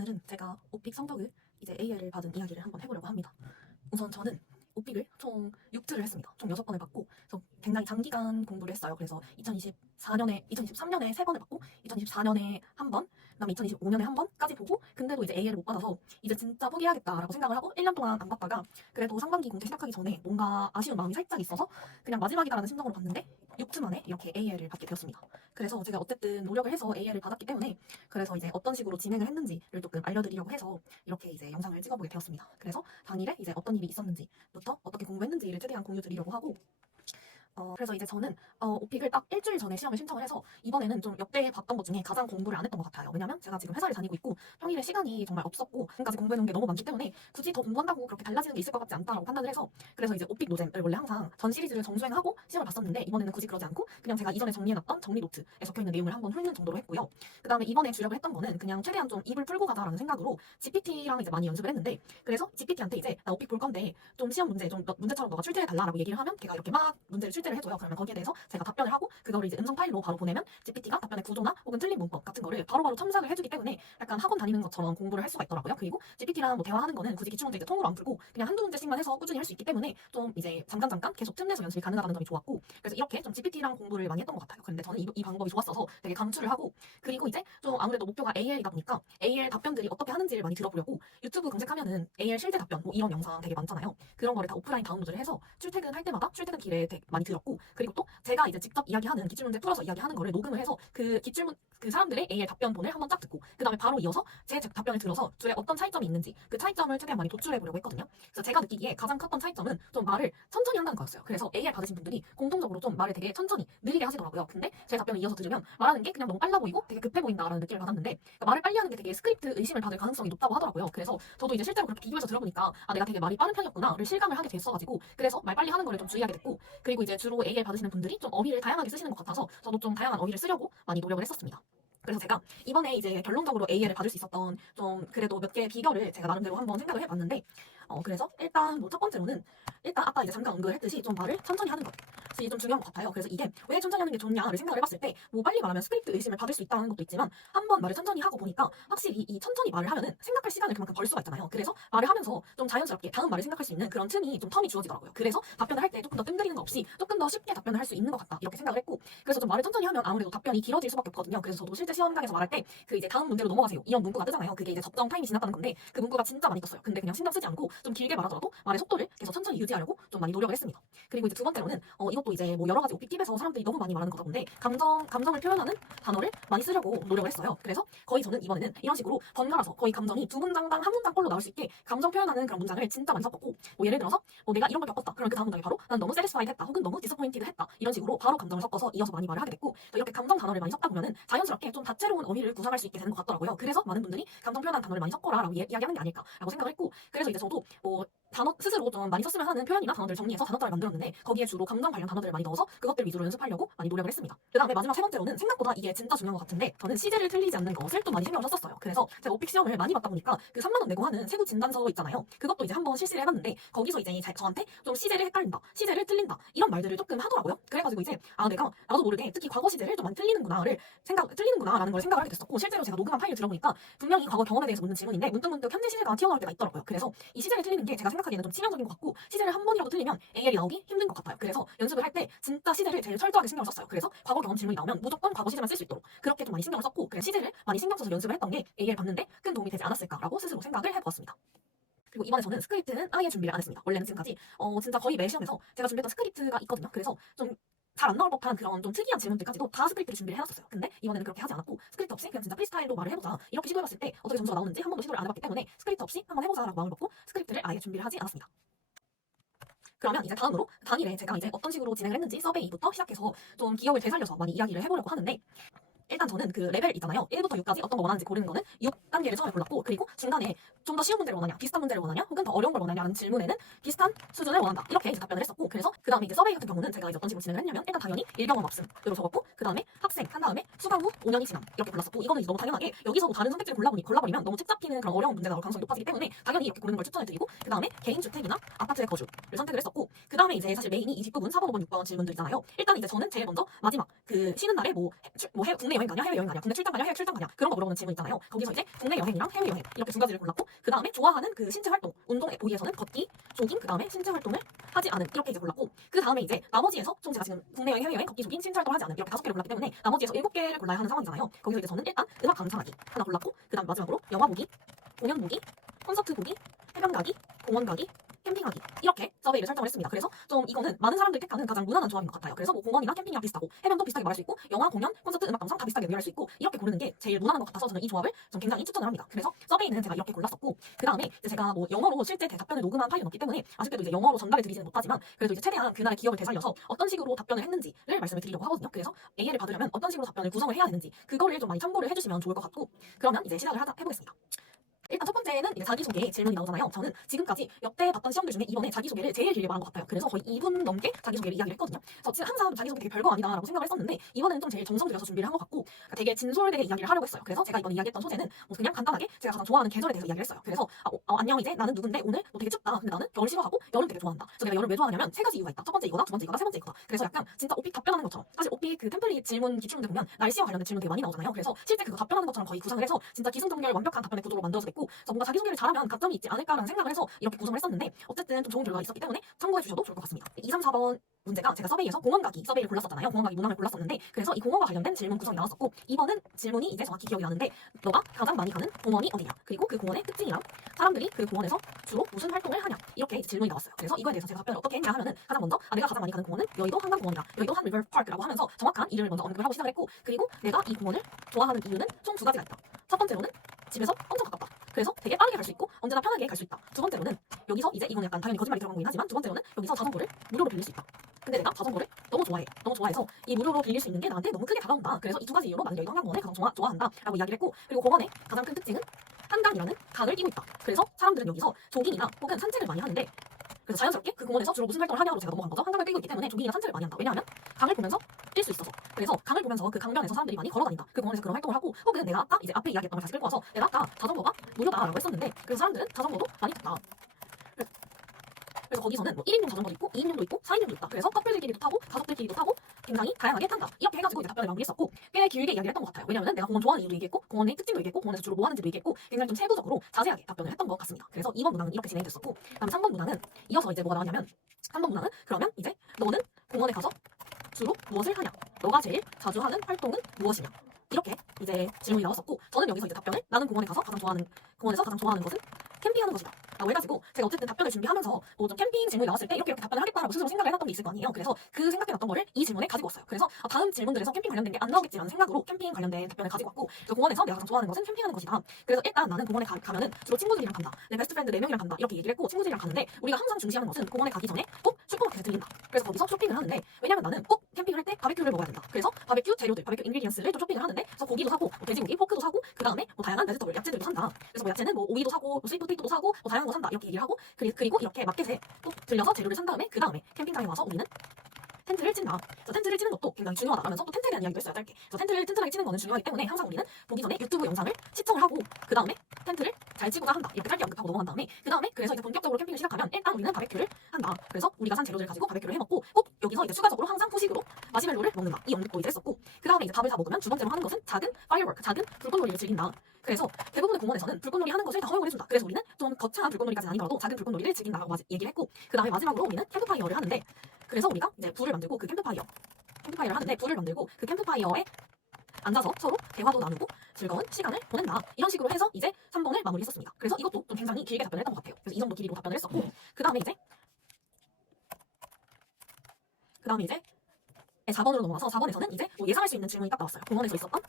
오늘은 제가 오픽 성적을 이제 AL을 받은 이야기를 한번 해보려고 합니다. 우선 저는 오픽을 총 6주를 했습니다. 총 6번을 받고, 그래서 굉장히 장기간 공부를 했어요. 그래서 2023년에 3번을 받고, 2024년에 한 번, 그다음에 2025년에 한 번까지 보고, 근데도 이제 AL을 못 받아서 이제 진짜 포기해야겠다라고 생각을 하고 1년 동안 안 받다가 그래도 상반기 공채 시작하기 전에 뭔가 아쉬운 마음이 살짝 있어서 그냥 마지막이다라는 심정으로 봤는데 6주 만에 이렇게 AL을 받게 되었습니다. 그래서 제가 어쨌든 노력을 해서 AL을 받았기 때문에 그래서 이제 어떤 식으로 진행을 했는지를 조금 알려드리려고 해서 이렇게 이제 영상을 찍어보게 되었습니다. 그래서 당일에 이제 어떤 일이 있었는지부터 어떻게 공부했는지를 최대한 공유드리려고 하고, 그래서 이제 저는 오픽을 딱 일주일 전에 시험을 신청을 해서 이번에는 좀 역대 봤던 것 중에 가장 공부를 안 했던 것 같아요. 왜냐면 제가 지금 회사를 다니고 있고 평일에 시간이 정말 없었고 지금까지 공부해놓은 게 너무 많기 때문에 굳이 더 공부한다고 그렇게 달라지는 게 있을 것 같지 않다라고 판단을 해서, 그래서 이제 오픽 노잼을 원래 항상 전 시리즈를 정주행하고 시험을 봤었는데 이번에는 굳이 그러지 않고 그냥 제가 이전에 정리해놨던 정리 노트에 적혀있는 내용을 한번 훑는 정도로 했고요. 그 다음에 이번에 주력을 했던 거는 그냥 최대한 좀 입을 풀고 가자라는 생각으로 GPT랑 이제 많이 연습을 했는데, 그래서 GPT한테 이제 나 오픽 볼 건데 좀 시험 문제 좀 문제처럼 너가 출제해달라라고 얘기를 하면 걔가 이렇게 막 문제를 출제를 해줘요. 그러면 거기에 대해서 제가 답변을 하고 그거를 이제 음성 파일로 바로 보내면 GPT가 답변의 구조나 혹은 틀린 문법 같은 거를 바로바로 첨삭을 해주기 때문에 약간 학원 다니는 것처럼 공부를 할 수가 있더라고요. 그리고 GPT랑 뭐 대화하는 거는 굳이 기출문제 이제 통으로 안 풀고 그냥 한두 문제씩만 해서 꾸준히 할 수 있기 때문에 좀 이제 잠깐 계속 틈내서 연습이 가능하다는 점이 좋았고, 그래서 이렇게 좀 GPT랑 공부를 많이 했던 것 같아요. 그런데 저는 이 방법이 좋았어서 되게 강추를 하고, 그리고 이제 좀 아무래도 목표가 AL이다 보니까 AL 답변들이 어떻게 하는지를 많이 들어보려고 유튜브 검색하면은 AL 실제 답변 뭐 이런 영상 되게 많잖아요. 그런 거를 다 오프라인 다운로드를 해서 출퇴근할 때마다 출퇴근 길에 되게 많이 들었고, 그리고 또 제가 이제 직접 이야기하는 기출문제 풀어서 이야기하는 거를 녹음을 해서 그 사람들의 AL 답변본을 한번 쫙 듣고 그 다음에 바로 이어서 제 답변을 들어서 둘의 어떤 차이점이 있는지 그 차이점을 최대한 많이 도출해 보려고 했거든요. 그래서 제가 느끼기에 가장 컸던 차이점은 좀 말을 천천히 한다는 거였어요. 그래서 AL 받으신 분들이 공통적으로 좀 말을 되게 천천히 느리게 하시더라고요. 근데 제 답변을 이어서 들으면 말하는 게 그냥 너무 빨라 보이고 되게 급해 보인다라는 느낌을 받았는데, 그러니까 말을 빨리 하는 게 되게 스크립트 의심을 받을 가능성이 높다고 하더라고요. 그래서 저도 이제 실제로 그렇게 비교해서 들어보니까 내가 되게 말이 빠른 편이었구나를 실감을 하게 됐어가지고 그래서 말 빨리 하는 거를 좀 주의하게 됐고, 그리고 이제 주로 AL 받으시는 분들이 좀 어휘를 다양하게 쓰시는 것 같아서 저도 좀 다양한 어휘를 쓰려고 많이 노력을 했었습니다. 그래서 제가 이번에 이제 결론적으로 AL을 받을 수 있었던 좀 그래도 몇 개의 비결을 제가 나름대로 한번 생각을 해봤는데, 그래서 일단 뭐 첫 번째로는 일단 아까 이제 잠깐 언급을 했듯이 좀 말을 천천히 하는 것이 좀 중요한 것 같아요. 그래서 이게 왜 천천히 하는 게 좋냐를 생각을 해봤을 때 뭐 빨리 말하면 스크립트 의심을 받을 수 있다는 것도 있지만 한번 말을 천천히 하고 보니까 확실히 이 천천히 말을 하면은 생각할 시간을 그만큼 벌 수가 있잖아요. 그래서 말을 하면서 좀 자연스럽게 다음 말을 생각할 수 있는 그런 텀이 주어지더라고요. 그래서 답변을 할 때 조금 더 뜸들이는 거 없이 조금 더 쉽게 답변을 할 수 있는 것 같다 이렇게 생각을 했고, 그래서 좀 말을 천천히 하면 아무래도 답변이 길어질 수밖에 없거든요. 그래서 저도 실제 시험장에서 말할 때 그 이제 다음 문제로 넘어가세요 이런 문구가 뜨잖아요. 그게 이제 적정 타임이 지났다는 건데 그 문구가 진짜 많이 떴어요. 근데 그냥 신경 쓰지 않고 좀 길게 말하더라도 말의 속도를 계속 천천히 유지하려고 좀 많이 노력을 했습니다. 그리고 이제 두 번째로는 이것도 이제 뭐 여러 가지 오픽 팁에서 사람들이 너무 많이 말하는 거다 보는데 감정을 표현하는 단어를 많이 쓰려고 노력을 했어요. 그래서 거의 저는 이번에는 이런 식으로 번갈아서 거의 감정이 두 문장당 한 문장꼴로 나올 수 있게 감정 표현하는 그런 문장을 진짜 많이 섞었고, 뭐 예를 들어서 뭐 내가 이런 걸 겪었다 그러면 그 다음 문장이 바로 난 너무 satisfied 했다 혹은 너무 disappointed 했다 이런 식으로 바로 감정을 섞어서 이어서 많이 말을 하게 됐고, 또 이렇게 감정 단어를 많이 섞다 보면은 자연스럽게 좀 다채로운 어휘를 구사할 수 있게 되는 것 같더라고요. 그래서 많은 분들이 감정 표현하는 단어를 많이 섞어라라고 이야기하는 게 아닐까라고 생각을 했고, 그래서 이제 저도 뭐 단어 스스로 좀 많이 썼으면 하는 표현이나 단어들을 정리해서 단어장을 만들었는데 거기에 주로 감정 관련 단어들을 많이 넣어서 그것들 위주로 연습하려고 많이 노력을 했습니다. 그 다음에 마지막 세 번째로는 생각보다 이게 진짜 중요한 것 같은데 저는 시제를 틀리지 않는 것을 또 많이 신경을 썼었어요. 그래서 제가 오픽 시험을 많이 봤다 보니까 그 3만 원 내고 하는 세부 진단서 있잖아요. 그것도 이제 한번 실시를 해봤는데 거기서 이제 저한테 좀 시제를 헷갈린다, 시제를 틀린다 이런 말들을 조금 하더라고요. 그래가지고 이제 내가 나도 모르게 특히 과거 시제를 좀 많이 틀리는구나라는 걸 생각을 하게 됐었고, 실제로 제가 녹음한 파일을 들어보니까 분명히 과거 경험에 대해서 묻는 질문인데 문득문득 현재 시제가 튀어나올 때가 있더라고요. 그래서 이 시제를 틀리는 게 제가 생각하기에는 좀 치명적인 것 같고 시제를 한 번이라도 틀리면 AL이 나오기 힘든 것 같아요. 그래서 연습을 할 때 진짜 시제를 제일 철저하게 신경을 썼어요. 그래서 과거 경험 질문이 나오면 무조건 과거 시제만 쓸 수 있도록 그렇게 좀 많이 신경을 썼고, 그래서 시제를 많이 신경 써서 연습을 했던 게 AL 받는데 큰 도움이 되지 않았을까라고 스스로 생각을 해보았습니다. 그리고 이번에 저는 스크립트는 아예 준비를 안 했습니다. 원래는 지금까지 진짜 거의 매 시험에서 제가 준비했던 스크립트가 있거든요. 그래서 좀 잘 안 나올 법한 그런 좀 특이한 질문들까지도 다 스크립트를 준비를 해놨었어요. 근데 이번에는 그렇게 하지 않았고 스크립트 없이 그냥 진짜 프리스타일로 말을 해보자 이렇게 시도해봤을 때 어떻게 점수가 나오는지 한 번도 시도를 안 해봤기 때문에 스크립트 없이 한번 해보자라고 마음을 먹고 스크립트를 아예 준비를 하지 않았습니다. 그러면 이제 다음으로 당일에 제가 이제 어떤 식으로 진행을 했는지 서베이부터 시작해서 좀 기억을 되살려서 많이 이야기를 해보려고 하는데, 일단 저는 그 레벨 있잖아요. 1부터 6까지 어떤 거 원하는지 고르는 거는 6단계를 처음에 골랐고, 그리고 중간에 좀 더 쉬운 문제를 원하냐, 비슷한 문제를 원하냐, 혹은 더 어려운 걸 원하냐는 질문에는 비슷한 수준을 원한다. 이렇게 이제 답변을 했었고, 그래서 그 다음에 이제 서베이 같은 경우는 제가 이제 어떤 식으로 진행을 했냐면, 일단 당연히 일경험 없음으로 적었고, 그 다음에 학생 한 다음에 수강 후 5년이 지남 이렇게 골랐었고, 이거는 이제 너무 당연하게 여기서 뭐 다른 선택지를 골라버리면 너무 책 잡히는 그런 어려운 문제가 나올 가능성이 높아지기 때문에 당연히 이렇게 고르는 걸 추천해드리고, 그 다음에 개인 주택이나 아파트의 거주를 선택을 했었고, 그 다음에 이제 사실 메인이 이 뒷부분 4번, 5번, 6번 질문들 있잖아요. 일단 이제 저는 제일 먼저 마지막 그 쉬는 날에 국내 여행 가냐, 해외 여행 가냐, 국내 출장 가냐, 해외 출장 가냐 그런 거 물어보는 질문 있잖아요. 거기서 이제 국내 여행이랑 해외 여행 이렇게 두 가지를 골랐고, 그 다음에 좋아하는 그 신체 활동, 운동에 보기에서는 걷기, 조깅, 그 다음에 신체 활동을 하지 않은 이렇게 이제 골랐고, 그 다음에 이제 나머지에서 총 제가 지금 국내 여행, 해외 여행, 걷기, 조깅, 신체 활동을 하지 않은 이렇게 5개를 골랐기 때문에 나머지에서 7개를 골라야 하는 상황이잖아요. 거기서 이제 저는 일단 음악 감상하기 하나 골랐고, 그 다음 마지막으로 영화 보기, 공연 보기, 콘서트 보기, 해변 가기, 공원 가기, 캠핑하기 이렇게 서베이를 설정을 했습니다. 그래서 좀 이거는 많은 사람들이 택하는 가장 무난한 조합인 것 같아요. 그래서 뭐 공원이나 캠핑이랑 비슷하고 해변도 비슷하게 말할 수 있고 영화, 공연, 콘서트, 음악 감상 다 비슷하게 말할 수 있고 이렇게 고르는 게 제일 무난한 것 같아서 저는 이 조합을 좀 굉장히 추천을 합니다. 그래서 서베이는 제가 이렇게 골랐었고, 그 다음에 이제 제가 뭐 영어로 실제 답변을 녹음한 파일은 없기 때문에 아쉽게도 이제 영어로 전달해 드리지는 못하지만 그래도 이제 최대한 그날의 기억을 되살려서 어떤 식으로 답변을 했는지를 말씀을 드리려고 하거든요. 그래서 AL을 받으려면 어떤 식으로 답변을 구성을 해야 되는지 그거를 좀 많이 참고를 해주시면 좋을 것 같고, 그러면 이제 시작을 해보겠습니다. 일단 첫 번째는 이제 자기소개 질문이 나오잖아요. 저는 지금까지 역대 봤던 시험들 중에 이번에 자기소개를 제일 길게 말한 것 같아요. 그래서 거의 2분 넘게 자기소개를 이야기를 했거든요. 그래서 지금 항상 자기소개 되게 별거 아니다라고 생각을 했었는데 이번에는 좀 제일 정성 들여서 준비를 한 것 같고 되게 진솔되게 이야기를 하려고 했어요. 그래서 제가 이번에 이야기했던 소재는 뭐 그냥 간단하게 제가 가장 좋아하는 계절에 대해서 이야기를 했어요. 그래서 안녕 이제 나는 누군데 오늘 뭐 되게 춥다. 근데 나는 겨울 싫어하고 여름 되게 좋아한다. 그래서 내가 여름 왜 좋아하냐면 세 가지 이유가 있다. 첫 번째 이거다, 두 번째 이거다, 세 번째 이거다. 그래서 약간 진짜 오픽 답변하는 것처럼, 사실 오픽 그 템플릿 질문 기출문제 보면 날씨와 관련된 질문 되게 많이 나오잖아요. 그래서 실제 그거 답변하는 것처럼 거의 구상을 해서 진짜 기승전결 완벽한 답변의 구조로 만들어서 됐고, 그래서 뭔가 자기소개를 잘하면 가점이 있지 않을까라는 생각을 해서 이렇게 구성을 했었는데 어쨌든 좀 좋은 결과가 있었기 때문에 참고해 주셔도 좋을 것 같습니다. 2, 3, 4번 문제가 제가 서베이에서 공원 가기 서베이를 골랐었잖아요. 공원 가기 문항을 골랐었는데 그래서 이 공원과 관련된 질문 구성이 나왔었고, 2번은 질문이 이제 정확히 기억이 나는데 너가 가장 많이 가는 공원이 어디냐, 그리고 그 공원의 특징이랑 사람들이 그 공원에서 주로 무슨 활동을 하냐 이렇게 이제 질문이 나왔어요. 그래서 이거에 대해서 제가 답변을 어떻게 했냐 하면은 가장 먼저 내가 가장 많이 가는 공원은 여의도 한강공원이다, 여의도 한 리버 파크라고 하면서 정확한 이름을 먼저 언급을 하고 시작을 했고, 그리고 내가 이 공원을 좋아하는 이유는 총 두 가지가 있다. 첫 번째로는 집에서 엄청 가깝다. 그래서 되게 빠르게 갈 수 있고 언제나 편하게 갈 수 있다. 두 번째로는 여기서 이제 이거는 약간 당연히 거짓말이 들어간 거긴 하지만 두 번째로는 여기서 자전거를 무료로 빌릴 수 있다. 근데 내가 자전거를 너무 좋아해. 너무 좋아해서 이 무료로 빌릴 수 있는 게 나한테 너무 크게 다가온다. 그래서 이 두 가지 이유로 나는 여의도 한강공원을 가장 좋아한다 라고 이야기를 했고, 그리고 공원의 가장 큰 특징은 한강이라는 강을 끼고 있다. 그래서 사람들은 여기서 조깅이나 혹은 산책을 많이 하는데, 그래서 자연스럽게 그 공원에서 주로 무슨 활동을 하냐고 제가 넘어간 거죠. 한강을 끼고 있기 때문에 조깅이나 산책을 많이 한다. 왜냐하면 강을 보면서 뛸 수 있어서. 그래서 강을 보면서 그 강변에서 사람들이 많이 걸어다닌다. 그 공원에서 그런 활동을 하고, 혹은 내가 아까 이제 앞에 이야기했던 걸 다시 끌고 와서 내가 아까 자전거가 무료다라고 했었는데 그래서 사람들은 자전거도 많이 탔다. 그래서 거기서는 뭐 1인용 자전거도 있고 2인용도 있고 4인용도 있다. 그래서 커플들끼리도 타고 가족들끼리도 타고 굉장히 다양하게 탄다. 이렇게 해가지고 이제 답변을 마무리했었고 꽤 길게 이야기를 했던 것 같아요. 왜냐하면 내가 공원 좋아하는 이유도 얘기했고 공원의 특징도 얘기했고 공원에서 주로 뭐 하는지도 얘기했고 굉장히 좀 세부적으로 자세하게 답변을 했던 것 같습니다. 그래서 2번 문항은 이렇게 진행됐었고, 그다음 3번 문항은 이어서 이제 뭐가 나왔냐면 3번 문항은 그러면 이제 너는 공원에 가서 주로 무엇을 하냐? 너가 제일 자주 하는 활동은 무엇이냐? 이렇게 이제 질문이 나왔었고, 저는 여기서 이제 답변을 나는 공원에서 가장 좋아하는 것은 캠핑하는 것이다 라고 해가지고 제가 어쨌든 답변을 준비하면서 뭐 좀 캠핑 질문이 나왔을 때 이렇게 답변을 하겠다라고 스스로 생각을 해놨던 게 있을 거 아니에요. 그래서 그 생각해놨던 거를 이 질문에 가지고 왔어요. 그래서 다음 질문들에서 캠핑 관련된 게 안 나오겠지라는 생각으로 캠핑 관련된 답변을 가지고 왔고, 그래서 공원에서 내가 가장 좋아하는 것은 캠핑하는 것이다. 그래서 일단 나는 공원에 가면은 주로 친구들이랑 간다. 내 베스트 프렌드 4명이랑 간다. 이렇게 얘기를 했고, 친구들이랑 가는데 우리가 항상 중시하는 것은 공원에 가기 전에 꼭 슈퍼마켓에 들린다. 그래서 거기서 쇼핑을 하는데, 왜냐면 나는 꼭 캠핑을 할 때 바베큐를 먹어야 된다. 그래서 바베큐 재료들, 바베큐 인그리디언스를 좀 쇼핑을 하는데, 그래서 고기도 사고 뭐 돼지고기, 포크도 사고 그 다음에 뭐 다양한 베지터블, 야채들도 산다. 그래서 뭐 야채는 뭐 오이도 사고 뭐 스윗 포테이토도 사고 뭐 다양한 거 산다 이렇게 얘기를 하고, 그리고 이렇게 마켓에 또 들려서 재료를 산 다음에 그 다음에 캠핑장에 와서 우리는 텐트를 찐다. 그래서 텐트를 치는 것도 굉장히 중요하다라면서 또 텐트에 대한 이야기도 했어요. 짧게. 그래서 텐트를 튼튼하게 치는 거는 중요하기 때문에 항상 우리는 보기 전에 유튜브 영상을 시청을 하고 그 다음에 텐트를 잘 치고자 한다. 이렇게 짧게 언급하고 넘어간 다음에 그 다음에 그래서 이제 본격적으로 캠핑을 시작하면 일단 우리는 바베큐를 한다. 그래서 우리가 산 재료들을 가지고 바베큐를 해먹고 꼭 여기서 이제 추가적으로 항상 후식으로 마시멜로를 먹는다. 이 언급도 이제 했었고, 그 다음에 이제 밥을 다 먹으면 두 번째로 하는 것은 작은 파이어워크, 작은 불꽃놀이를 즐긴다. 그래서 대부분의 공원에서는 불꽃놀이 하는 것을 다 허용을 해준다. 그래서 우리는 좀 거창한 불꽃놀이까지는 아니더라도 작은 불꽃놀이를 즐긴다라고 얘기를 했고, 그 다음에 마지막으로 우리는 캠프파이어를 하는데, 그래서 우리가 이제 불을 만들고 그 캠프파이어를 하는데 불을 만들고 그 캠프파이어에 앉아서 서로 대화도 나누고 즐거운 시간을 보낸다. 이런 식으로 해서 이제 3번을 마무리했었습니다. 그래서 이것도 좀 굉장히 길게 답변을 했던 것 같아요. 그래서 이 정도 길이로 답변을 했었고, 그 다음에 이제 4번으로 넘어가서 4번에서는 이제 뭐 예상할 수 있는 질문이 딱 나왔어요. 공원에서 있었던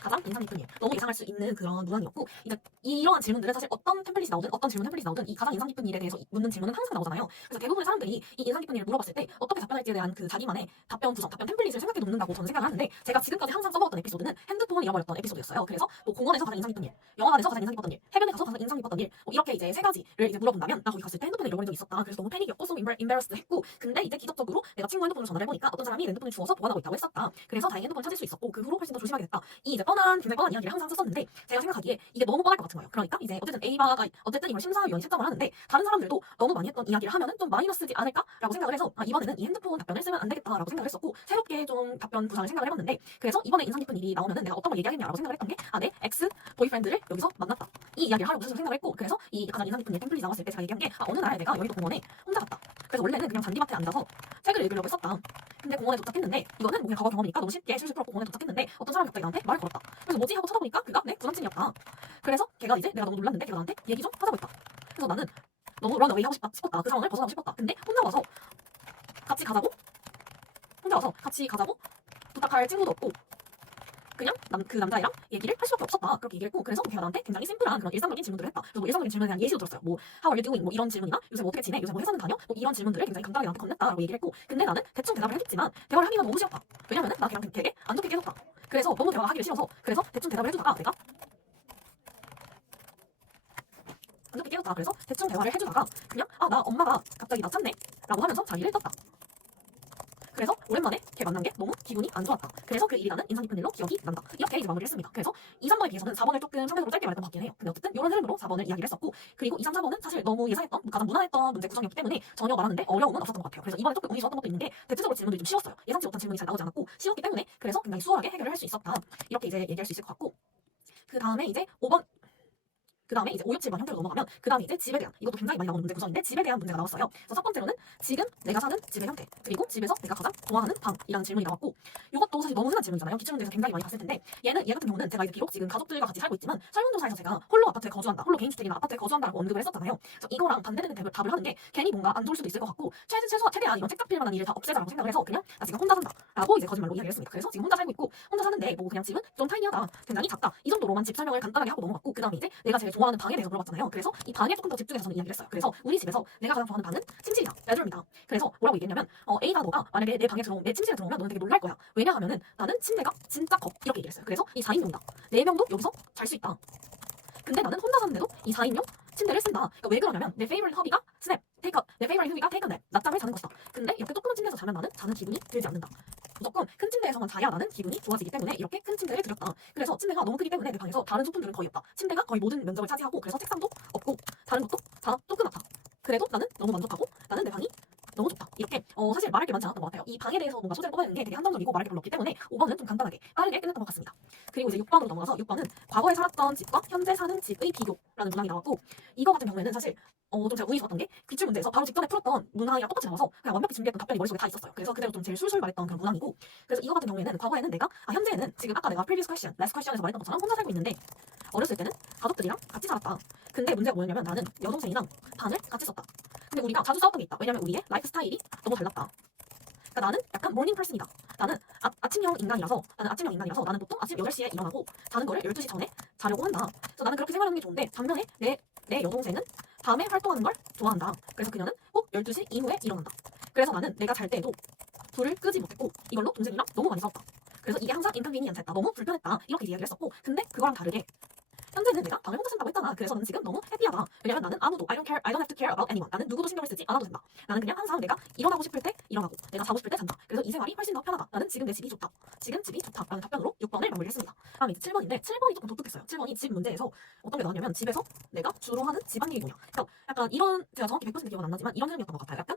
가장 인상 깊은 일, 너무 예상할 수 있는 그런 문항이었고, 이제 이러한 질문들은 사실 어떤 템플릿이 나오든 어떤 질문 템플릿이 나오든 이 가장 인상 깊은 일에 대해서 묻는 질문은 항상 나오잖아요. 그래서 대부분의 사람들이 이 인상 깊은 일을 물어봤을 때 어떻게 답변할지에 대한 그 자기만의 답변 구성, 답변 템플릿을 생각해 놓는다고 저는 생각을 하는데, 제가 지금까지 항상 써먹었던 에피소드는 핸드폰 잃어버렸던 에피소드였어요. 그래서 뭐 공원에서 가장 인상 깊은 일, 영화관에서 가장 인상 깊었던 일, 해변에 가서 가장 인상 깊었던 일, 뭐 이렇게 이제 세 가지를 이제 물어본다면, 나 거기 갔을 때 핸드폰을 잃어버린 적이 있었다. 그래서 너무 패닉이었고 so embarrassed 했고, 근데 이제 기적적으로 내가 친구 핸드폰으로 전화를 해보니까 어떤 사람이 내 핸드폰을 주워서 보관하고 있다고 했었다. 그래서 다행히 핸드폰을 찾을 수 있었고 그 후로 훨씬 더 조심하게 됐다. 이 이제 굉장히 뻔한 이야기를 항상 썼었는데, 제가 생각하기에 이게 너무 뻔할 것 같은 거예요. 그러니까 이제 어쨌든 A바가 어쨌든 이걸 심사위원이 채점을 하는데, 다른 사람들도 너무 많이 했던 이야기를 하면은 좀 마이너스지 않을까라고 생각을 해서 이번에는 이 핸드폰 답변을 쓰면 안 되겠다라고 생각을 했었고, 새롭게 좀 답변 구상을 생각을 해봤는데, 그래서 이번에 인상 깊은 일이 나오면은 내가 어떤 걸 얘기하겠냐라고 생각을 했던 게, 내 엑스 보이프렌드를 여기서 만났다, 이 이야기를 하려고 생각을 했고, 그래서 이 가장 인상 깊은 일 템플릿이 나왔을 때 제가 얘기한 게, 어느 날 내가 여의도 공원에 혼자 갔다. 그래서 원래는 그냥 잔디밭에 앉아서 책을 읽으려고 했었다. 근데 공원에 도착했는데, 이거는 뭐 그냥 과거 경험이니까 너무 쉽게 술술 풀었고 공원에 도착했는데 어떤 사람이 갑자기 나한테 말을 걸었다. 그래서 뭐지 하고 찾아보니까 그가 내 구남친이었다. 그래서 걔가 이제 내가 너무 놀랐는데 걔가 나한테 얘기 좀 하자고 했다. 그래서 나는 너무 런어웨이 하고 싶었다. 그 상황을 벗어나고 싶었다. 근데 혼자 와서 같이 가자고 부탁할 친구도 없고, 그냥 그 남자애랑 얘기를 할 수밖에 없었다. 그렇게 얘기했고, 그래서 걔가 나한테 굉장히 심플한 그런 일상적인 질문들을 했다. 그래서 뭐 일상적인 질문에 대한 예시도 들었어요. 뭐 How are you doing? 뭐 이런 질문이나 요새 뭐 어떻게 지내? 요새 뭐 회사는 다녀? 뭐 이런 질문들을 굉장히 간단하게 나한테 건넸다라고 얘기를 했고, 근데 나는 대충 대답을 해줬지만 대화를 하기가 너무 싫었다. 왜냐면은 나 걔랑 되게 안 좋게 깨졌다. 그래서 너무 대화가 하기가 싫어서 그래서 대충 대답을 해주다가 내가 안 좋게 깨졌다. 그래서 대충 대화를 해주다가 그냥 나 엄마가 갑자기 나 찾네 라고 하면서 자기를 떴다. 그래서 오랜만에 걔 만난 게 너무 기분이 안 좋았다. 그래서 그 일이 나는 인상 깊은 일로 기억이 난다. 이렇게 이제 마무리를 했습니다. 그래서 2, 3번에 비해서는 4번을 조금 상대적으로 짧게 말했던 것 같긴 해요. 근데 어쨌든 이런 흐름으로 4번을 이야기를 했었고, 그리고 2, 3, 4번은 사실 너무 예상했던 가장 무난했던 문제 구성이었기 때문에 전혀 말하는데 어려움은 없었던 것 같아요. 그래서 이번에 조금 운이 좋았던 것도 있는 게 대체적으로 질문들이 좀 쉬웠어요. 예상치 못한 질문이 잘 나오지 않았고 쉬웠기 때문에 그래서 굉장히 수월하게 해결을 할 수 있었다. 이렇게 이제 얘기할 수 있을 것 같고, 그 다음에 이제 5번, 그 다음에 이제 5, 6, 7번 형태로 넘어가면, 그 다음에 이제 집에 대한, 이것도 굉장히 많이 나오는 문제 구성인데 집에 대한 문제가 나왔어요. 그래서 첫 번째로는 지금 내가 사는 집의 형태, 그리고 집에서 내가 가장 좋아하는 방이라는 질문이 나왔고, 이것도 사실 너무 흔한 질문이잖아요. 기출문제에서 굉장히 많이 봤을 텐데, 얘 같은 경우는 제가 이제 비록 지금 가족들과 같이 살고 있지만 설문조사에서 제가 홀로 아파트에 거주한다, 홀로 개인주택이나 아파트에 거주한다라고 언급을 했었잖아요. 그래서 이거랑 반대되는 답을 하는 게 괜히 뭔가 안 좋을 수도 있을 것 같고, 최대한 이런 책잡힐 만한 일을 다 없애자라고 생각을 해서 그냥 나 지금 혼자 산다라고 이제 거짓말로 이야기를 했습니다. 그래서 지금 혼자 살고 있고, 혼자 사는데 뭐 그냥 집은 좀 타이니하다, 굉장히 작다, 이 정도로만 집 설명을 간단하게 하고 넘어갔고, 그 다음에 이제 내가 제일 좋아하는 방에 대해서 물어봤잖아요. 그래서 이 방에 조금 더 집중해서 저는 이야기를 했어요. 그래서 우리 집에서 내가 가장 좋아하는 방은 침실이다, 베드룸이다. 그래서 뭐라고 얘기했냐면, A가 너가 만약에 내 침실에 들어오면 너는 되게 놀랄 거야. 왜냐하면은 나는 침대가 진짜 커, 이렇게 얘기를 했어요. 그래서 이 4인용이다, 4명도 여기서 잘 수 있다. 근데 나는 혼자 사는데도 이 4인용 침대를 쓴다. 그러니까 왜 그러냐면 내 favorite hobby가 내 favorite hobby가 take a nap, 낮잠을 자는 것이다. 근데 이렇게 조그만 침대에서 자면 나는 자는 기분이 들지 않는다. 무조건 큰 침대에서만 자야 나는 기분이 좋아지기 때문에 이렇게 큰 침대를 들였다. 그래서 침대가 너무 크기 때문에 내 방에서 다른 소품들은 거의 없다. 침대가 거의 모든 면적을 차지하고, 그래서 책상도 없고 다른 것도 다 조그맣다. 그래도 나는 너무 만족하고 나는 내 방이 너무 좋다. 이렇게 사실 말할 게 많지 않았던 것 같아요. 이 방에 대해서 뭔가 소재를 뽑아내는 게 되게 한정적이고 말할 게 별로 없기 때문에 5번은 좀 간단하게 빠르게 끝냈던 것 같습니다. 그리고 이제 6번으로 넘어가서 6번은 과거에 살았던 집과 현재 사는 집의 비교라는 문항이 나왔고, 이거 같은 경우에는 사실 좀 제가 운이 좋았던 게 기출 문제에서 바로 직전에 풀었던 문항이랑 똑같이 나와서 그냥 완벽히 준비했던 답변이 머릿속에 다 있었어요. 그래서 그대로 좀 제일 술술 말했던 그런 문항이고, 그래서 이거 같은 경우에는 과거에는 현재에는 지금 아까 내가 previous question, last question에서 말했던 것처럼 혼자 살고 있는데, 어렸을 때는 가족들이랑 같이 살았다. 근데 문제가 뭐였냐면 나는 여동생이랑 방을 같이 썼다. 근데 우리가 자주 싸웠던 게 있다. 왜냐면 우리의 라이프 스타일이 너무 달랐다. 그러니까 나는 약간 모닝 퍼슨이다. 나는 아침형 인간이라서 나는 보통 아침 8시에 일어나고 자는 거를 12시 전에 자려고 한다. 그래서 나는 그렇게 생활하는 게 좋은데, 반면에 내 여동생은 밤에 활동하는 걸 좋아한다. 그래서 그녀는 꼭 12시 이후에 일어난다. 그래서 나는 내가 잘 때도 불을 끄지 못했고 이걸로 동생이랑 너무 많이 싸웠다. 그래서 이게 항상 인컨비니언스했다, 너무 불편했다, 이렇게 이야기를 했었고, 근데 그거랑 다르게 현재는 내가 방을 혼자 쓴다고 했잖아. 그래서 나는 지금 너무 해피하다. 왜냐면 나는 아무도 I don't have to care about anyone. 나는 누구도 신경을 쓰지 않아도 된다. 나는 그냥 항상 내가 일어나고 싶을 때 일어나고 내가 자고 싶을 때 잔다. 그래서 이 생활이 훨씬 더 편하다. 나는 지금 내 집이 좋다. 지금 집이 좋다 라는 답변으로 6번을 마무리했습니다. 다음 이제 7번인데 7번이 조금 독특했어요. 7번이 집 문제에서 어떤 게 나왔냐면, 집에서 내가 주로 하는 집안일이 뭐냐. 그러니까 약간 이런, 제가 정확히 100% 기억은 안 나지만 이런 흐름이었던 것 같아요. 약간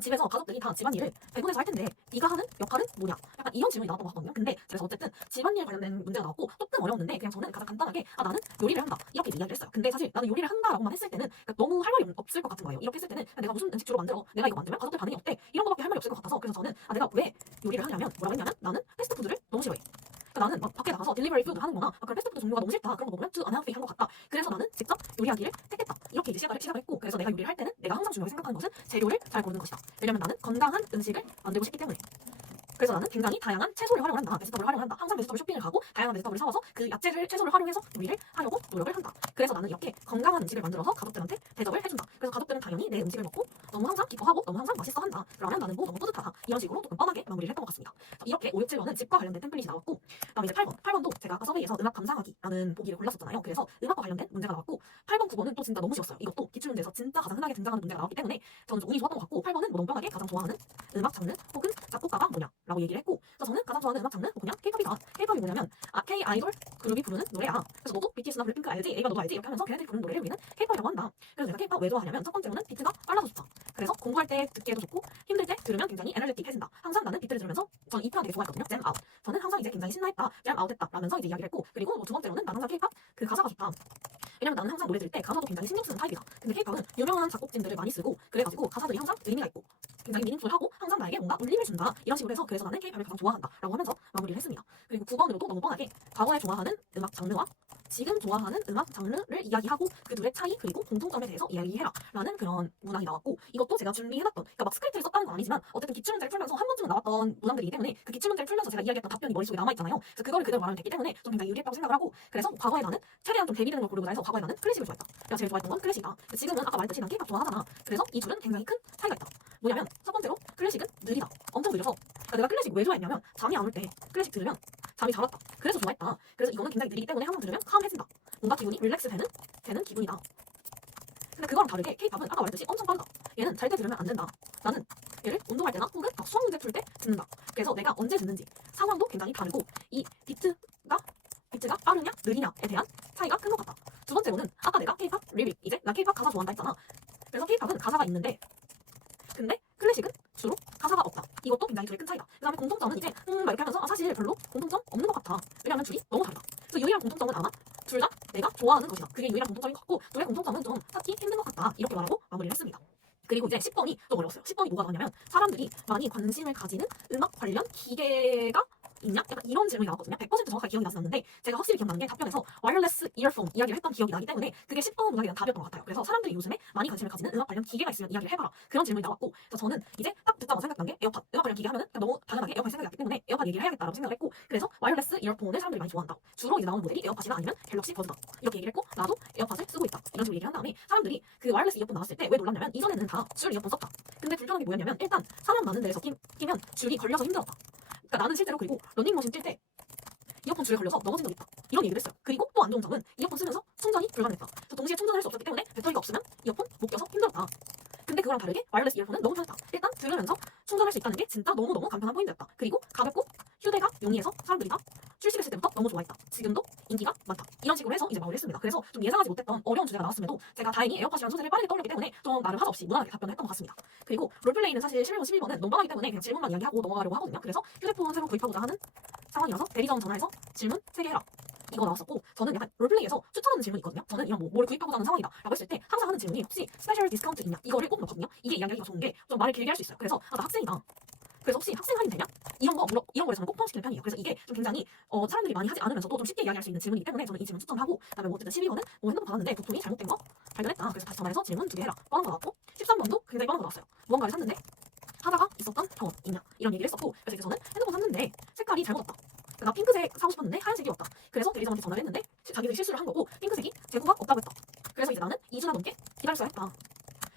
집에서 가족들이 다 집안일을 배분해서 할 텐데 네가 하는 역할은 뭐냐, 약간 이런 질문이 나왔던 것 같거든요. 근데 그래서 어쨌든 집안일 관련된 문제가 나왔고 조금 어려웠는데, 그냥 저는 가장 간단하게 나는 요리를 한다, 이렇게 이야기를 했어요. 근데 사실 나는 요리를 한다라고만 했을 때는 그러니까 너무 할 말이 없을 것 같은 거예요. 이렇게 했을 때는 내가 무슨 음식 주로 만들어, 내가 이거 만들면 가족들 반응이 어때, 이런 거밖에 할 말이 없을 것 같아서, 그래서 저는 내가 왜 요리를 하냐면 뭐라고 했냐면, 나는 패스트푸드를 너무 싫어해. 그러니까 나는 막 밖에 나가서 딜리버리 푸드 하는 거나 그런 패스트푸드 종류가 너무 싫다, 그런 거 먹으면 too unhealthy 한 것 같다. 그래서 나는 직접 요리하기를 택했다. 이렇게 이제 시작을 했고, 그래서 내가 요리를 할 때는 내가 항상 중요하게 생각하는 것은 재료를 잘 고르는 것이다. 왜냐면 나는 건강한 음식을 만들고 싶기 때문에. 그래서 나는 굉장히 다양한 채소를 활용한다. 베지터블을 활용한다. 항상 베지터블 쇼핑을 가고 다양한 베지터블을 사와서 그 야채를 채소를 활용해서 요리를 하려고 노력을 한다. 그래서 나는 이렇게 건강한 음식을 만들어서 가족들한테 대접을 해준다. 그래서 가족들은 당연히 내 음식을 먹고 너무 항상 기뻐하고 너무 항상 맛있어한다. 그러면 나는 뭐 너무 뿌듯하다. 이런 식으로 조금 뻔하게 마무리를 했던 것 같습니다. 이렇게 5, 6, 7번은 집과 관련된 템플릿이 나왔고 그다음에 이제 8번도 제가 아까 서베이에서 음악 감상하기라는 보기를 골랐었잖아요. 그래서 음악과 관련된 문제가 나왔고 8번, 9번은 또 진짜 너무 쉬웠어요. 이것도 기출문제에서 진짜 가장 흔하게 등장하는 문제가 나왔기 때문에 저는 좀 운이 좋았던 것 같고 8번은 뭐 너무 뻔하게 가장 좋아하는 음악 장르 혹은 작곡가가 뭐냐라고 얘기를 했고 그래서 저는 가장 좋아하는 음악 장르 그냥 K-팝이다. K-팝이 뭐냐면 K 아이돌 그룹이 부르는 노래야. 그래서 너도 BTS나 블랙핑크 알지? A가 너도 알지? 이렇게 하면서 걔네들이 부르는 노래를 우리는 K-팝이라고 한다. 그래서 내가 K-팝 왜 좋아하냐면 첫 번째로는 비트가 빨라서 좋다. 그래서 공부할 때 듣기에도 좋고 힘들 때 들으면 굉장히 에너제틱해진다. 항상 나는 비트를 들으면서 저는 이 표현 되게 좋아했거든요. 잼 아웃. 저는 항상 이제 굉장히 신나했다. 잼 아웃했다. 라면서 이제 이야기를 했고 그리고 뭐 두 번째로는 나는 항상 K-팝 그 가사가 좋다. 왜냐면 나는 항상 노래 들을 때 가사도 굉장히 신경 쓰는 타입이다. 근데 K-팝은 유명한 작곡진들을 많이 쓰고 그래가지고 가사들이 항상 의미가 있고 굉장히 미닝풀하고 항상 나에게 뭔가 울림을 준다. 이런 식으로 해서 그래서 나는 K-팝을 가장 좋아한다. 라고 하면서 마무리를 했습니다. 그리고 9번으로도 너무 뻔하게 과거에 좋아하는 음악 장르와 지금 좋아하는 음악 장르를 이야기하고 그 둘의 차이 그리고 공통점에 대해서 이야기해라 라는 그런 문항이 나왔고 이것도 제가 준비해놨던 그러니까 막 스크립트를 썼다는 건 아니지만 어쨌든 기출문제를 풀면서 한 번쯤은 나왔던 문항들이기 때문에 그 기출문제를 풀면서 제가 이야기했던 답변이 머릿속에 남아있잖아요. 그래서 그거를 그대로 말하면 됐기 때문에 좀 굉장히 유리했다고 생각을 하고 그래서 과거에 나는 최대한 좀 대비되는 걸 고르고자 해서 과거에 나는 클래식을 좋아했다. 내가 제일 좋아했던 건 클래식이다. 지금은 아까 말했듯이 난 K-팝 좋아하잖아. 그래서 이 둘은 굉장히 큰 차이가 있다. 뭐냐면 첫 번째로 클래식은 느리다. 엄청 느려서 그러니까 내가 클래식 왜 좋아했냐면 잠이 안 올 때 클래식 들으면 잠이 잘 왔다. 그래서 좋아했다. 그래서 이거는 굉장히 느리기 때문에 항상 들으면 캄해진다. 뭔가 기분이 릴렉스 되는 기분이다. 근데 그거랑 다르게 K-팝은 아까 말했듯이 엄청 빠르다. 얘는 잘 때 들으면 안 된다. 나는 얘를 운동할 때나 혹은 막 수학 문제 풀 때 듣는다. 그래서 내가 언제 듣는지 상황도 굉장히 다르고 이 비트가 빠르냐 느리냐에 대한 차이가 큰 것 같다. 두 번째로는 아까 내가 K-팝 리릭 이제 나 K-팝 가사 좋아한다 했잖아. 그래서 K-팝은 가사가 있는데 근데 클래식은 주로 가사가 없다. 이것도 굉장히 둘의 큰 차이다. 그 다음에 공통점은 이제 막 이렇게 하면서 사실 별로 공통점 없는 것 같아. 왜냐하면 둘이 너무 다르다. 그래서 유일한 공통점은 아마 둘 다 내가 좋아하는 것이다. 그게 유일한 공통점인 것 같고 둘의 공통점은 좀 찾기 힘든 것 같다. 이렇게 말하고 마무리를 했습니다. 그리고 이제 10번이 좀 어려웠어요. 10번이 뭐가 나왔냐면 사람들이 많이 관심을 가지는 음악 관련 기계가 있냐? 약간 이런 질문이 나왔거든요. 100% 정확하게 기억이 나지 않는데 제가 확실히 기억나는 게 답변에서 와이어리스 이어폰 이야기를 했던 기억이 나기 때문에 그게 10번 문항에 대한 답이었던 것 같아요. 그래서 사람들이 요즘에 많이 관심을 가지는 음악 관련 기계가 있으면 이야기를 해봐라. 그런 질문이 나왔고 그래서 저는 이제 딱 듣자마자 생각난 게 에어팟. 음악 관련 기계 하면은 너무 당연하게 에어팟이 생각이 났기 때문에 에어팟 얘기를 해야겠다라고 생각을 했고 그래서 와이어리스 이어폰을 사람들이 많이 좋아한다. 주로 이제 나오는 모델이 에어팟이나 아니면 갤럭시 버즈다. 이렇게 얘기를 했고 나도 에어팟을 쓰고 있다. 이런 식으로 얘기를 한 다음에 사람들이 그 와이어리스 이어폰 나왔을 때 왜 놀랐냐면 이전에는 다 줄 이어폰 썼다. 근데 불편한 게 뭐였냐면 일단 사람 많은 데에서 끼면 줄이 걸려서 힘들었다. 그러니까 나는 실제로 그리고 러닝머신 뛸 때 이어폰 줄에 걸려서 넘어진 적 있다. 이런 얘기를 했어요. 그리고 또 안 좋은 점은 이어폰 쓰면서 충전이 불가능했다. 그래서 동시에 충전할 수 없었기 때문에 배터리가 없으면 이어폰 못 껴서 힘들었다. 근데 그거랑 다르게 와이어리스 이어폰은 너무 편했다. 일단 들으면서 충전할 수 있다는 게 진짜 너무너무 간편한 포인트였다. 그리고 가볍고 휴대가 용이해서 사람들이 다 출시했을 때부터 너무 좋아했다. 지금도 인기가 많다. 이런 식으로 해서 이제 마무리를 했습니다. 그래서 좀 예상하지 못했던 어려운 주제가 나왔음에도 제가 다행히 에어팟이라는 소재를 빠르게 떠올렸기 때문에 좀 말을 하자 없이 무난하게 답변을 했던 것 같습니다. 그리고 롤플레이는 사실 11번, 12번은 넘어가기 때문에 그냥 질문만 이야기하고 넘어가려고 하거든요. 그래서 휴대폰 새로 구입하고자 하는 상황이어서 대리점 전화해서 질문 3개 해라. 이거 나왔었고 저는 약간 롤플레이에서 추천하는 질문이 있거든요. 저는 이런 뭘 구입하고자 하는 상황이다 라고 했을 때 항상 하는 질문이 혹시 스페셜 디스카운트 있냐 이거를 꼭 넣거든요. 이게 이야기하기가 좋은 게 좀 말을 길게 할 수 있어요. 그래서 나 학생이다. 그래서 혹시 학생 할인 되냐? 이런 거를 저는 꼭 포함시키는 편이에요. 그래서 이게 좀 굉장히 사람들이 많이 하지 않으면서도 좀 쉽게 이야기할 수 있는 질문이기 때문에 저는 이 질문 추천하고 그다음에 뭐 어쨌든 12번은 뭐 핸드폰 받았는데 도통이 잘못된 거 발견했다. 그래서 다시 전화해서 질문 2개 해라. 뻔한 거 나왔고 13번도 굉장히 뻔한 거 나왔어요. 무언가를 샀는데 하다가 있었던 경험 있냐? 이런 얘기를 했었고 그래서 이제 저는 핸드폰 샀는데 색깔이 잘못 왔다. 나 핑크색 사고 싶었는데 하얀색이 왔다. 그래서 대리점한테 전화를 했는데 자기들이 실수를 한 거고 핑크색이 재고가 없다고 했다. 그래서 이제 나는 2주나 넘게 기다렸어야 했다.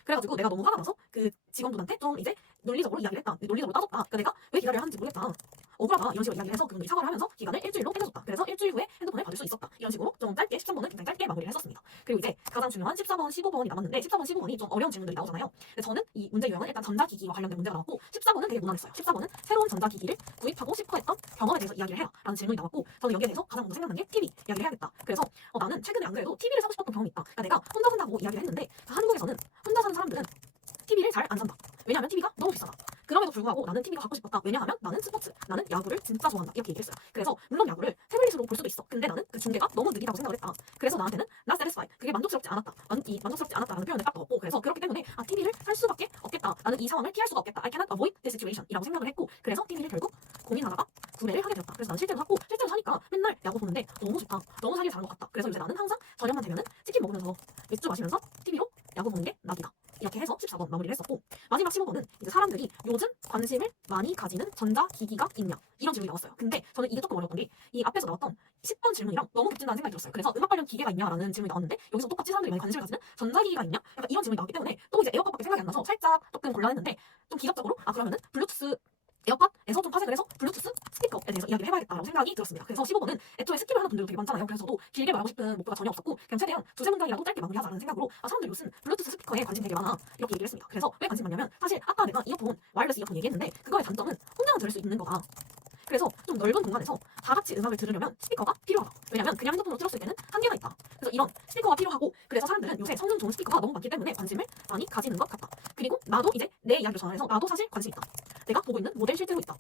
그래가지고 내가 너무 화가 나서 그 직원분한테 좀 이제 논리적으로 이야기를 했다. 논리적으로 따졌다. 그러니까 내가 왜 기다려야 하는지 모르겠다. 억울하다. 이런 식으로 이야기를 해서 그분들이 사과를 하면서 기간을 일주일로 땡겨줬다. 그래서 일주일 후에 핸드폰을 받을 수 있었다. 이런 식으로 좀 짧게 13번은 굉장히 짧게 마무리를 했었습니다. 그리고 이제 가장 중요한 14번, 15번이 남았는데 14번, 15번이 좀 어려운 질문들이 나오잖아요. 근데 저는 이 문제 유형은 일단 전자기기와 관련된 문제가 나왔고 14번은 되게 무난했어요. 14번은 새로운 전자기기를 구입하고 싶어 했던 경험에 대해서 이야기를 해라 라는 질문이 나왔고 저는 여기에 대해서 가장 먼저 생각난 게 TV 이야기를 해야겠다. 그래서 나는 최근에 안 그래도 TV를 사고 싶었던 경험이 있다. 그러니까 내가 혼자 산다고 이야기를 했는데 한국에서는 혼자 사는 사람들은 TV를 잘 안 산다. 왜냐하면 TV가 너무 비싸다. 그럼에도 불구하고 나는 TV가 갖고 싶었다. 왜냐하면 나는 스포츠, 나는 야구를 진짜 좋아한다. 이렇게 얘기했어요. 그래서 물론 야구를 태블릿으로 볼 수도 있어. 근데 나는 그 중계가 너무 느리다고 생각을 했다. 그래서 나한테는 not satisfied. 그게 만족스럽지 않았다. 만족스럽지 않았다라는 표현을 딱 넣었고 그래서 그렇기 때문에 TV를 살 수밖에 없겠다. 나는 이 상황을 피할 수가 없겠다. I cannot avoid this situation 이라고 생각을 했고 그래서 TV를 결국 고민하다가 구매를 하게 되었다. 그래서 나는 실제로 샀고 실제로 사니까 맨날 야구 보는데 너무 좋다. 너무 살기 잘한 것 같다. 그래서 요새 나는 항상 저녁만 되면은 치킨 먹으면서 맥주 마시면서 TV로 야구 보는 게 낙이다. 이렇게 해서 14번 마무리를 했었고 마지막 15번은 이제 사람들이 요즘 관심 관심을 많이 가지는 전자기기가 있냐? 이런 질문이 나왔어요. 근데 저는 이게 조금 어려웠던 게 이 앞에서 나왔던 10번 질문이랑 너무 겹친다는 생각이 들었어요. 그래서 음악 관련 기계가 있냐라는 질문이 나왔는데 여기서 똑같이 사람들이 많이 관심을 가지는 전자기기가 있냐? 약간 이런 질문이 나왔기 때문에 또 이제 에어팟밖에 생각이 안 나서 살짝 조금 곤란했는데 좀 기각적으로 그러면은 블루투스 에어팟에서 좀 파생을 해서 블루투스 스피커에 대해서 이야기를 해봐야겠다라고 생각이 들었습니다. 그래서 15번은 애초에 스킵을 하는 분들도 되게 많잖아요. 그래서 저도 길게 말하고 싶은 목표가 전혀 없었고 그냥 최대한 두세 문장이라도 짧게 마무리하자라는 생각으로 사람들이 요즘 블루투스 스피커에 관심 되게 많아 이렇게 얘기를 했습니다. 그래서 왜 관심 많냐면 사실 아까 내가 이어폰 와이어리스 이어폰 얘기했는데 그거의 단점은 혼자만 들을 수 있는 거다. 그래서 좀 넓은 공간에서 다 같이 음악을 들으려면 스피커가 필요하다. 왜냐면 그냥 핸드폰으로 들었을 때는 한계가 있다. 그래서 이런 스피커가 필요하고 그래서 사람들은 요새 성능 좋은 스피커가 너무 많기 때문에 관심을 많이 가지는 것 같다. 그리고 나도 이제 내 이야기를 전환해서 나도 사실 관심 있다. 내가 보고 있는 모델 실제로 있다.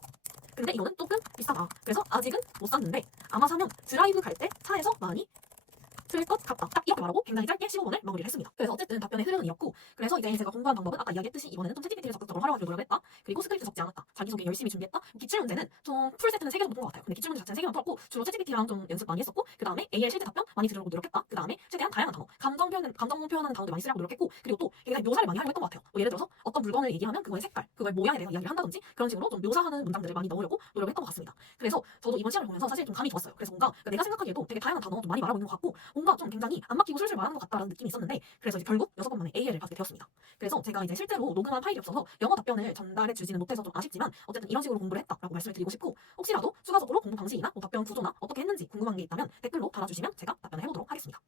근데 이거는 조금 비싸다. 그래서 아직은 못 샀는데 아마 사면 드라이브 갈 때 차에서 많이 쓸 것 같다. 딱 이렇게 말하고 굉장히 짧게 15번을 마무리를 했습니다. 그래서 어쨌든 답변의 흐름은 이었고 그래서 이제 제가 공부한 방법은 아까 이야기했듯이 이번에는 좀 챗GPT를 적극적으로 활용하기로 노력했다. 그리고 스크립트 적지 않았다. 자기소개 열심히 준비했다. 기출문제는 좀 풀세트는 3개 정도 본 것 같아요. 근데 기출문제 자체는 3개만 풀었고 주로 챗GPT랑 좀 연습 많이 했었고 그 다음에 AL 실제 답변 많이 들으려고 노력했다. 그 다음에 최대한 다양한 단어, 감정 표현하는 단어도 많이 쓰려고 노력했고 그리고 또 굉장히 묘사를 많이 하려고 했던 것 같아요. 예를 들어서 어떤 물건을 얘기하면 그거의 색깔, 그거의 모양에 대해서 이야기를 한다든지 그런 식으로 좀 묘사하는 문장들을 많이 넣으려고 노력을 했던 것 같습니다. 그래서 저도 이번 시험을 보면서 사실 좀 감이 좋았어요. 그래서 뭔가 내가 생각하기에도 되게 다양한 단어 좀 많이 말하고 있는 것 같고 뭔가 좀 굉장히 안 막히고 술술 말하는 것 같다라는 느낌이 있었는데 그래서 이제 결국 6번 만에 AL을 받게 되었습니다. 그래서 제가 이제 실제로 녹음한 파일이 없어서 영어 답변을 전달해 주지는 못해서 좀 아쉽지만 어쨌든 이런 식으로 공부를 했다라고 말씀을 드리고 싶고 혹시라도 추가적으로 공부 방식이나 뭐 답변 구조나 어떻게 했는지 궁금한 게 있다면 댓글로 달아주시면 제가 답변을 해보도록 하겠습니다.